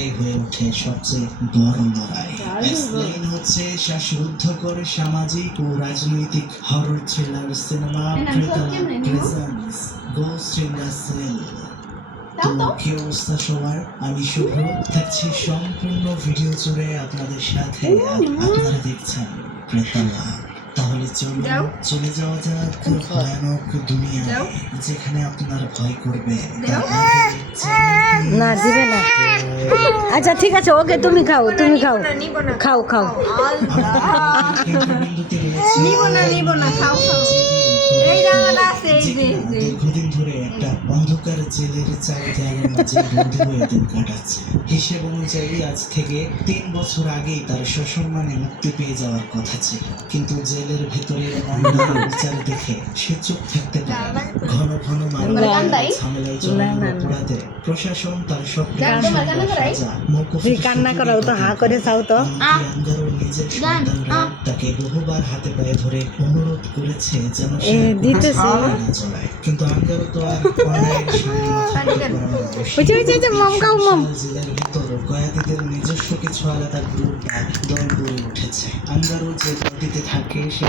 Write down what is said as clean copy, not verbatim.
এটাই হয়ে ওঠে সবচেয়ে বড় লড়াই। এক্সপ্লেইন হচ্ছে শ্বাসরুদ্ধ করে সামাজিক ও রাজনৈতিক horror thriller cinema presents Ghost in the Cell. তো কি অবস্থা সবার? আমি শুভ্র, থাকছি সম্পূর্ণ ভিডিও জুড়ে আপনাদের সাথে। আপনারা দেখছেন প্রেতালা। তাহলে চলে যাওয়া যাক ভয়ানক দুনিয়া, যেখানে আপনার ভয় করবে। না দিবে না। আচ্ছা ঠিক আছে, ওকে তুমি খাও, তুমি খাও, খাও খাও। দীর্ঘদিন ধরে একটা অন্ধকার জেলের চার জায়গার মাঝে বন্দী হয়ে দিন কাটাচ্ছে। হিসেব অনুযায়ী আজ থেকে 3 বছর আগেই তার সসম্মানে মুক্তি পেয়ে যাওয়ার কথা ছিল, কিন্তু জেলের ভেতরের অন্ধকার বিচার দেখে সে চুপ থাকতে পারে না। ঘন ঘন মামলায় ঝামেলায় জড়ানো অপরাধে প্রশাসন তার সব কান্না করো তো, হা করে চাও তো। আঙ্গারোর নিজের সন্তানরা তাকে বহুবার হাতে পায়ে ধরে অনুরোধ করেছে যেন সে দিতেছে না চলায়, কিন্তু আঙ্গারো তো আর অন্যায়ের জেলের ভিতর কয়েদিদের নিজস্ব কিছু আলাদা গ্রুপ দল গড়ে উঠেছে। আঙ্গারো যে গতিতে থাকে সে